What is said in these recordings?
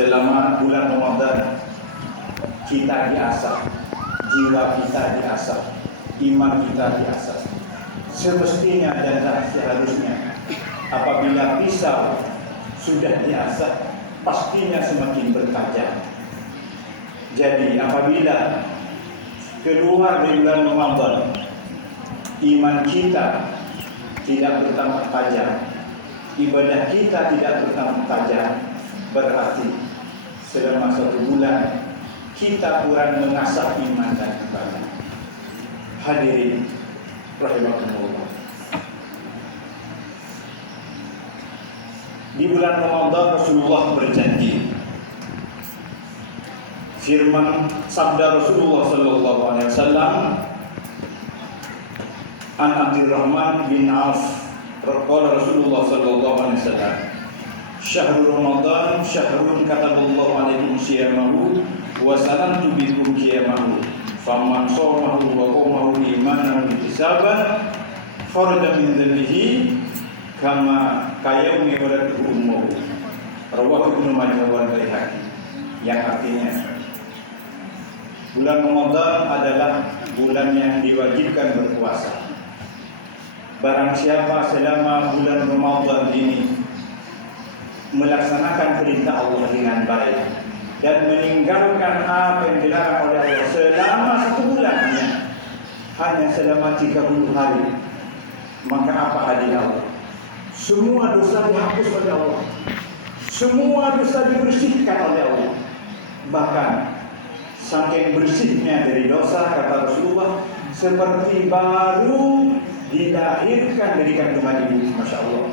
selama bulan Ramadan kita diasah, jiwa kita diasah, iman kita diasah. Semestinya dan seharusnya apabila pisau sudah diasah, pastinya semakin bertajam. Jadi apabila keluar dari bulan Ramadan, iman kita tidak bertambah tajam, ibadah kita tidak bertambah tajam, berarti selama 1 bulan kita kurang mengasah iman dan ibadah. Hadirin rahimakumullah. Di bulan Ramadan Rasulullah berjanji. Firman sabda Rasulullah sallallahu alaihi wasallam, An Abdurrahman bin Auf, qala Rasulullah sallallahu alaihi wasallam, Syahrul Ramadan syahrun kataballahu alaikum siyamahu wa salamtu bikum qiyamahu faman shamahu wa qamahu imanan wa ihtisaban kharaja min dhanbihi kama yaumi waladatu ummuhu. Rawahu Ibnu Majah wa Baihaqi. Yang artinya bulan Ramadan adalah bulan yang diwajibkan berpuasa. Barang siapa selama bulan Ramadan ini melaksanakan perintah Allah dengan baik dan meninggalkan apa yang dilarang oleh Allah selama 1 bulan, hanya selama 30 hari, maka apa hadiah Allah? Semua dosa dihapus oleh Allah, semua dosa dibersihkan oleh Allah. Bahkan saking bersihnya dari dosa, kata Rasulullah, seperti baru dilahirkan dari kandungan ibu. Masya Allah,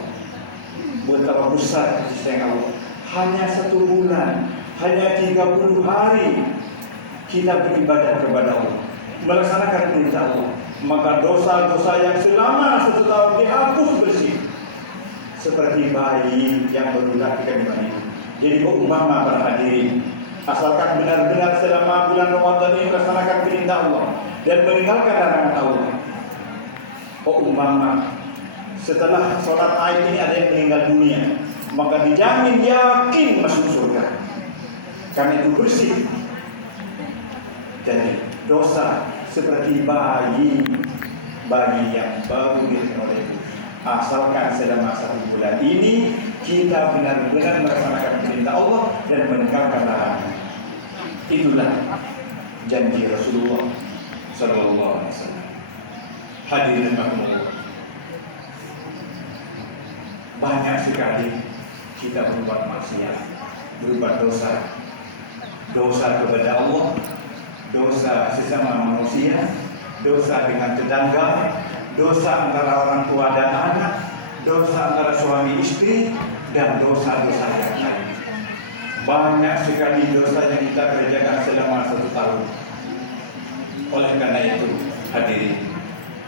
betapa besar kasih sayang Allah. Hanya 1 bulan, hanya 30 hari kita beribadah kepada Allah, melaksanakan perintah Allah, maka dosa-dosa yang selama 1 tahun dihapus bersih, seperti bayi yang baru dilahirkan di ibu. Jadi umpama para hadirin, asalkan benar-benar selama bulan Ramadan ini melaksanakan perintah Allah dan meninggalkan larangan Allah. Umpama setelah sholat Aid ini ada yang meninggal dunia, maka dijamin yakin masuk surga, karena itu bersih. Jadi dosa seperti bayi yang baru dilahirkan oleh ibu. Asalkan selama 1 bulan ini kita benar-benar melaksanakan perintah Allah dan meninggalkan larangan. Itulah janji Rasulullah sallallahu alaihi wasallam. Hadirin rahimakumullah. Banyak sekali kita berbuat maksiat, berbuat dosa. Dosa kepada Allah, dosa sesama manusia, dosa dengan tetangga, dosa antara orang tua dan anak, dosa antara suami istri, dan dosa-dosa yang lain. Banyak sekali dosa yang kita kerjakan selama 1 tahun. Oleh karena itu, hadirin,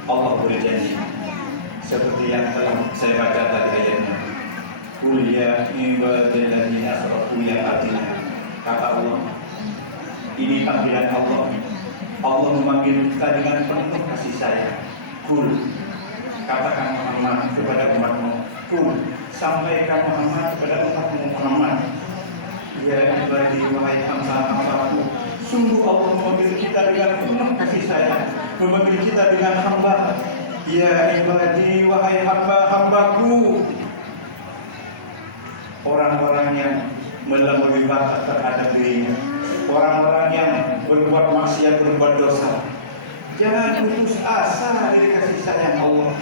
Allah berjanji seperti yang telah saya baca tadi ayatnya, Qul ya ibadalladzina asrafu, yang artinya, kata Allah, ini panggilan Allah. Allah memanggil kita dengan penuh kasih sayang. Qul, katakan Muhammad kepada umatmu. Qul, sampaikan Muhammad kepada umatmu Muhammad. Ya ibadi, wahai hamba-hambaku, sungguh Allah memanggil kita dengan penuh kasih sayang, memanggil kita dengan hamba. Ya ibadi, wahai hamba-hambaku. Orang-orang yang melampaui batas terhadap dirinya, orang-orang yang berbuat maksiat, berbuat dosa, jangan putus asa dari kasih sayang Allah,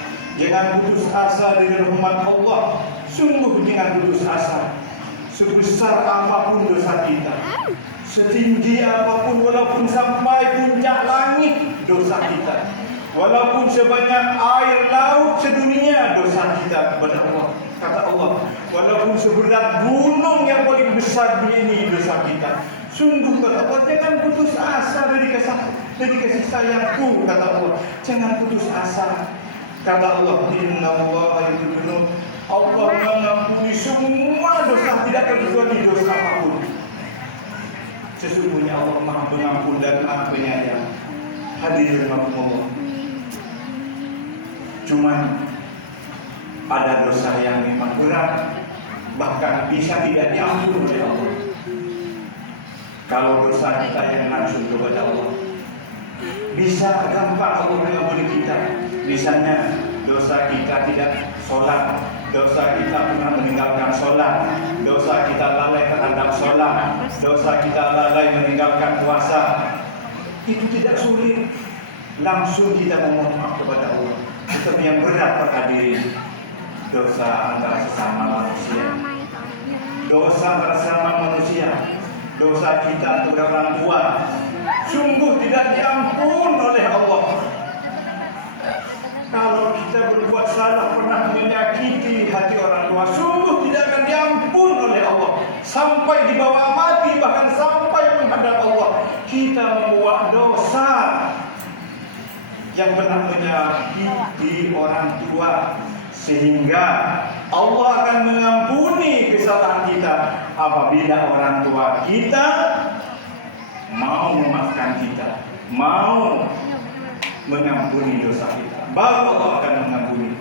jangan putus asa dari rahmat Allah. Sungguh jangan putus asa. Sebesar apapun dosa kita, setinggi apapun, walaupun sampai puncak langit dosa kita, walaupun sebanyak air laut sedunia dosa kita kepada Allah, kata Allah, walaupun seberat gunung yang paling besar ini dosa kita, sungguh kata Allah, jangan putus asa dari kasih sayangku, kata Allah, jangan putus asa. Kata Allah, Innallaha yuhibbul, Allah mengampuni semua dosa, tidak terkecuali dosa apapun. Sesungguhnya Allah Maha Pengampun dan Maha Penyayang. Hadirin rahimakumullah. Cuman ada dosa yang memang berat, bahkan bisa tidak diampuni oleh Allah. Kalau dosa kita yang langsung kepada Allah, bisa gampang Allah mengampuni kita. Misalnya dosa kita tidak sholat, dosa kita pernah meninggalkan sholat, dosa kita lalai terhadap sholat, dosa kita lalai meninggalkan puasa. Itu tidak sulit, langsung kita memohon maaf kepada Allah. Tetapi yang berat pada diri, dosa antara sesama manusia, dosa bersama manusia, dosa kita kepada orang tua, sungguh tidak diampun oleh Allah. Kalau kita berbuat salah, pernah menyakiti hati orang tua, sungguh tidak akan diampun oleh Allah. Sampai dibawa mati, bahkan sampai menghadap Allah, kita membuat dosa yang pernah menyakiti orang tua, sehingga Allah akan mengampuni kesalahan kita apabila orang tua kita mau memaafkan kita, mau mengampuni dosa kita, baru Allah akan mengampuni.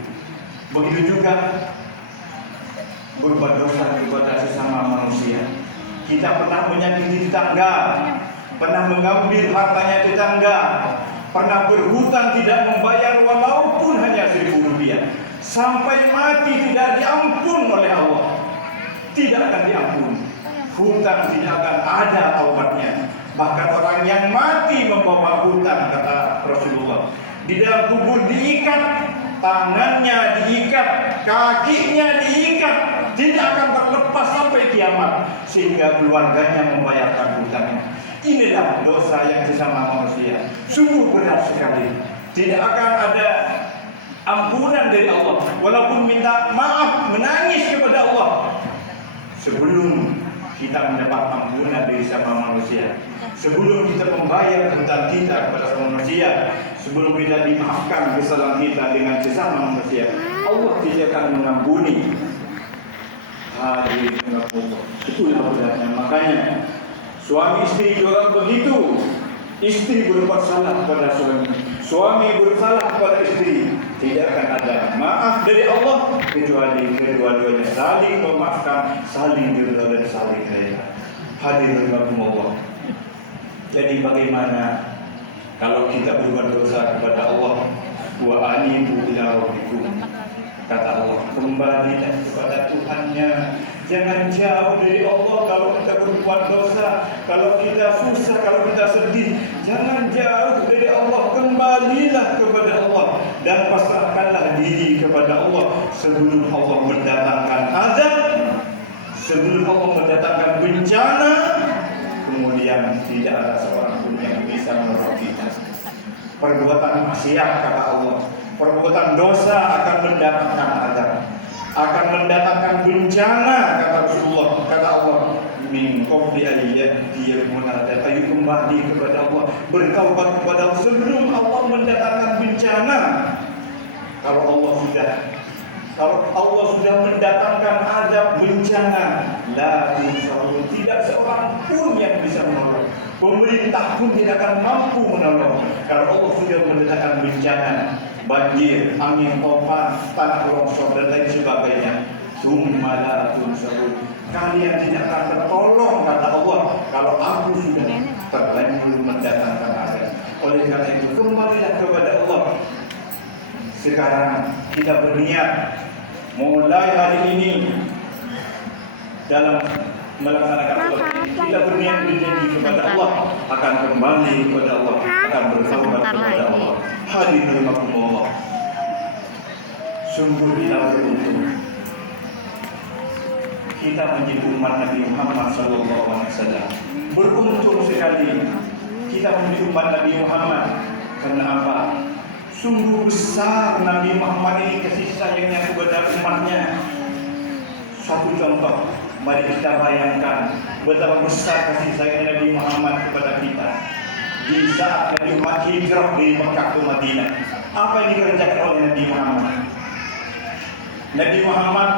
Begitu juga berbuat dosa kepada sesama manusia. Kita pernah menyakiti tetangga, pernah mengambil hartanya tetangga, pernah berhutang tidak membayar walaupun hanya Rp1.000, sampai mati tidak diampun oleh Allah. Tidak akan diampun. Hutang tidak akan ada taubatnya. Bahkan orang yang mati membawa hutang, kata Rasulullah, di dalam kubur diikat, tangannya diikat, kakinya diikat, tidak akan terlepas sampai kiamat, sehingga keluarganya membayarkan hutangnya. Inilah dosa yang sesama manusia, sungguh berat sekali. Tidak akan ada ampunan dari Allah, walaupun minta maaf, menangis kepada Allah, sebelum kita mendapat ampunan dari sama manusia, sebelum kita membayar hutang kita kepada sama manusia, sebelum kita dimaafkan kesalahan kita dengan sesama manusia, Allah tidak akan mengampuni. Hadirin Allah, itulah beratnya. Makanya suami istri juga begitu. Istri berbuat salah kepada suami, suami bersalah kepada istri, tidak akan ada maaf dari Allah kecuali kedua-duanya saling memaafkan, saling ridha dan saling rela. Hadirin Allah. Jadi bagaimana kalau kita berbuat dosa kepada Allah? Wa anibu ila rabbikum, kata Allah, kembalilah kepada Tuhannya. Jangan jauh dari Allah kalau kita berbuat dosa, kalau kita susah, kalau kita sedih. Jangan jauh dari Allah, kembalilah kepada Allah dan pasrahkanlah diri kepada Allah sebelum Allah mendatangkan azab, sebelum Allah mendatangkan bencana. Kemudian tidak ada seorang pun yang bisa menolong kita. Perbuatan maksiat, kata Allah, perbuatan dosa akan mendatangkan azab, akan mendatangkan bencana, kata Rasulullah, kata Allah, min qabli ayyatiyal munada, ayo kembali kepada Allah, bertaubat kepada Allah sebelum Allah mendatangkan bencana. Kalau Allah sudah mendatangkan azab, bencana, la yunsarun, tidak seorang pun yang bisa menolong. Pemerintah pun tidak akan mampu menolong. Kalau Allah sudah mendatangkan bencana, banjir, angin topan, tanah longsor dan lain sebagainya, summa la tunsarun, kalian tidak akan tertolong, kata Allah, kalau aku sudah terlanjur mendatangkan azab. Oleh karena itu, kembalilah kepada Allah. Sekarang kita berniat mulai hari ini dalam melaksanakan sholat, kita berniat berjanji kepada Allah akan kembali kepada Allah, akan bertaubat kepada Allah. Hadirin rahimakumullah, sungguh kita beruntung kita menjadi umat Nabi Muhammad SAW. Beruntung sekali kita menjadi umat Nabi Muhammad. Karena apa? Sungguh besar Nabi Muhammad ini kasih sayangnya kepada umatnya. Satu contoh, mari kita bayangkan betapa besar kasih sayang Nabi Muhammad kepada kita. Di saat Nabi Muhammad hijrah dari Mekah ke Madinah, apa yang dikerjakan oleh Nabi Muhammad? Nabi Muhammad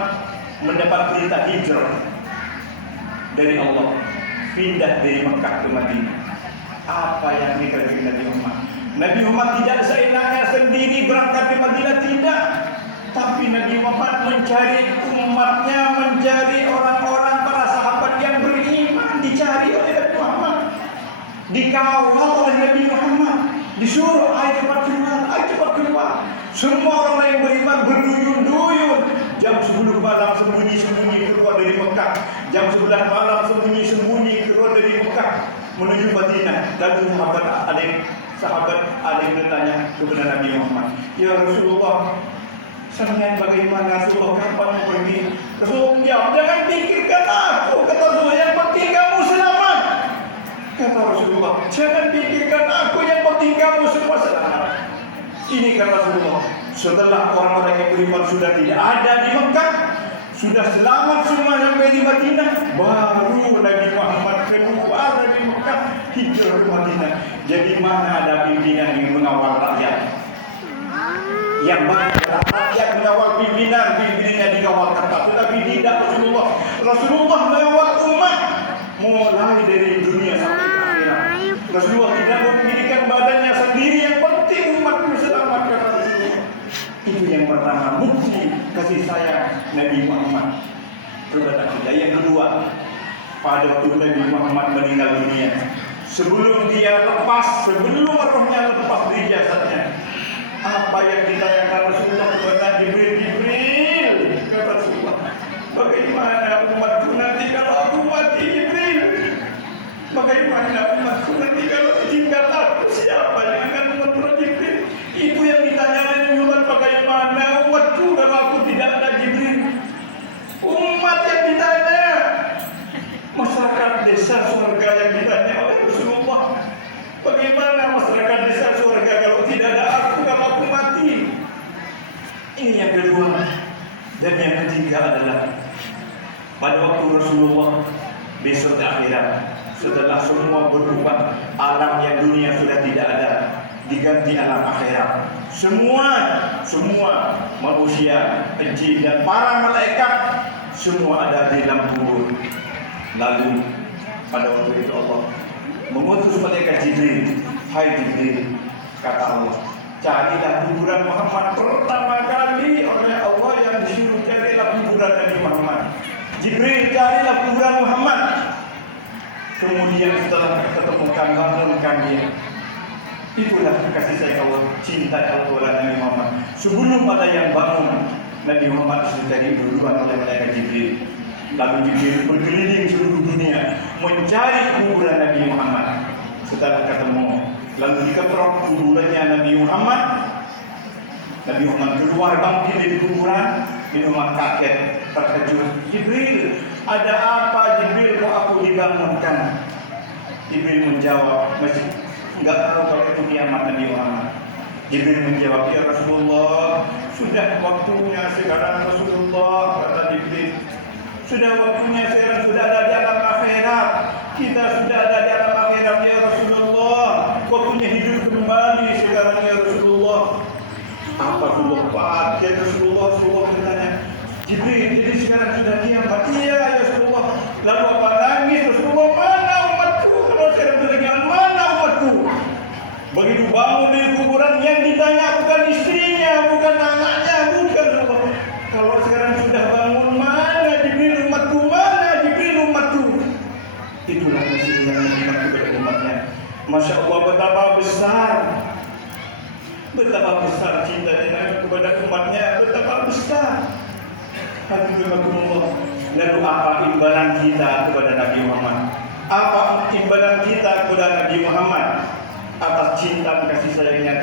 mendapat perintah hijrah dari Allah, pindah dari Mekah ke Madinah. Apa yang dikerjakan Nabi Muhammad? Nabi Muhammad tidak seenaknya sendiri berangkat ke Madinah, tidak. Tapi Nabi Muhammad mencari umatnya, mencari orang-orang, para sahabat yang beriman, dicari oleh Nabi Muhammad. dikawal oleh Nabi Muhammad, disuruh ayo cepat keluar, ayo cepat keluar. Semua orang yang beriman berduyun-duyun. Jam 10 malam sembunyi-sembunyi keluar dari Mekah. Jam 11 malam sembunyi-sembunyi keluar dari Mekah menuju Madinah. Lalu sahabat ada yang bertanya kepada Nabi Muhammad, ya Rasulullah, sampean bagaimana Rasulullah, kapan mau pergi? Rasulullah jawab, jangan pikirkan aku, kata Rasulullah, yang penting kamu selamat. Kata Rasulullah, jangan pikirkan aku, yang penting kamu semua selamat. Ini kata Rasulullah, setelah orang-orang yang beriman sudah tidak ada di Mekah, sudah selamat semua sampai di Madinah, baru Nabi Muhammad keluar dari Mekah hijrah ke Madinah. Jadi mana ada pimpinan yang mengawal rakyat? Yang banyak rakyat mengawal pimpinannya dikawal ketat, tetapi tidak Rasulullah. Rasulullah mengawal umat mulai dari dunia sampai ke akhirat. Rasulullah tidak memikirkan badannya sendiri, yang penting umatku selamat, kata Rasulullah. Itu yang pertama, bukti kasih sayang Nabi Muhammad kepada kita. Yang kedua, pada waktu Nabi Muhammad meninggal dunia, sebelum dia lepas, sebelum rohnya lepas dari jasadnya, apa yang ditayangkan Rasulullah kepada Jibril, kata Rasulullah, bagaimana umatku nanti kalau aku mati, Jibril? Bagaimana umatku nanti kalau tinggal aku? Siapa yang akan mengontrol Jibril? Itu yang ditanyakan umat, bagaimana umatku kalau aku tidak ada Jibril? Umat yang ditanya, masyarakat desa surga yang ditanya oleh Rasulullah, bagaimana masyarakat desa surga kalau tidak ada aku, kalau aku mati? Ini yang kedua. Dan yang ketiga adalah pada waktu Rasulullah besok di akhirat, setelah semua berubah, alam yang dunia sudah tidak ada, diganti alam akhirat. Semua manusia, jin dan para malaikat semua ada di dalam kubur. Lalu pada waktu itu Allah mengutus malaikat Jibril, hai Jibril, kata Allah, carilah kuburan Muhammad. Pertama kali oleh Allah yang disuruh carilah kuburan Nabi Muhammad. Jibril, carilah kuburan Muhammad. Kemudian setelah ketemukan, bangunkan dia. Itulah kasih sayang Allah, cinta Allah kepada Nabi Muhammad. Sebelum ada yang bangun, Nabi Muhammad sudah jadi duluan oleh malaikat Jibril. Lalu Jibril berkeliling seluruh dunia mencari kuburan Nabi Muhammad. Setelah ketemu, lalu dikeprok kuburannya Nabi Muhammad. Nabi Muhammad keluar bangkit dari kuburan. Nabi Muhammad kaget, terkejut. Jibril, ada apa Jibril kok aku dibangunkan? Jibril menjawab, masih enggak tahu kalau itu kiamat Nabi Muhammad. Jibril menjawab, ya Rasulullah, sudah waktunya sekarang Rasulullah, kata Jibril. Sudah waktunya sekarang, sudah ada di alam akhirat. Kita sudah ada di alam akhirat ya Rasulullah. Waktunya hidup kembali sekarang ya Rasulullah. Apa Rasulullah? Ya Rasulullah bertanya, Jibril, jadi sekarang sudah kiamat? Iya ya Rasulullah. Lalu apa nangis Rasulullah? Mana umatku? Kalau sekarang sudah kiamat, mana umatku? Begitu bangun dari kuburan, yang ditanya bukan istrinya, bukan anaknya, bukan Rasulullah. Kalau sekarang sudah bangun, mana Jibril umatku? Mana Jibril umatku? Itulah kasih yang kepada umatnya. Masya Allah, betapa besar cintanya kepada umatnya, betapa besar. Alhamdulillah. Lalu apa imbalan kita kepada Nabi Muhammad? Apa imbalan kita kepada Nabi Muhammad atas cinta dan kasih sayangnya